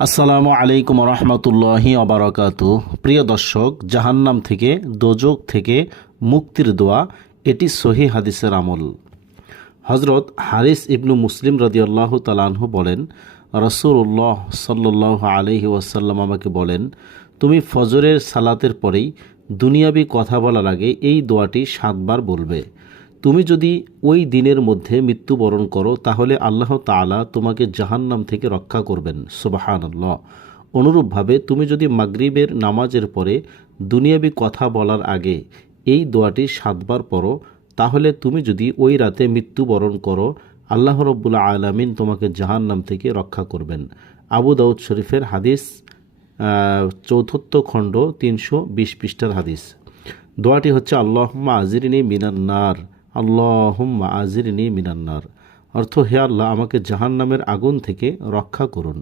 আসসালামু আলাইকুম রহমতুল্লাহি অবরাকাতু। প্রিয় দর্শক, জাহান্নাম থেকে, দোজক থেকে মুক্তির দোয়া, এটি সহি হাদিসের আমল। হজরত হারিস ইবনু মুসলিম রাদিয়াল্লাহু তাআলা আনহু বলেন, রাসূলুল্লাহ সাল্লাল্লাহু আলাইহি ওয়াসাল্লাম আমাকে বলেন, তুমি ফজরের সালাতের পরেই দুনিয়াবি কথা বলার আগে এই দোয়াটি 7 বার বলবে। তুমি যদি ওই দিনের মধ্যে মৃত্যুবরণ করো তাহলে আল্লাহ তাআলা তোমাকে জাহান্নাম থেকে রক্ষা করবেন। সুবহানাল্লাহ। অনুরূপভাবে তুমি যদি মাগরিবের নামাজের পরে দুনিয়াবি কথা বলার আগে এই দোয়াটি 7 বার পড়ো তাহলে তুমি যদি ওই রাতে মৃত্যুবরণ করো আল্লাহ রাব্বুল আলামিন তোমাকে জাহান্নাম থেকে রক্ষা করবেন। আবু দাউদ শরীফের হাদিস, ৪র্থ খণ্ড ৩২০ পৃষ্ঠার হাদিস। দোয়াটি হচ্ছে আল্লাহুম্মা আজিরনি মিনান্নার, আল্লাহুম্মা আজিরনি মিনান্নার। অর্থ, হে আল্লাহ, আমাকে জাহান্নামের আগুন থেকে রক্ষা করুন।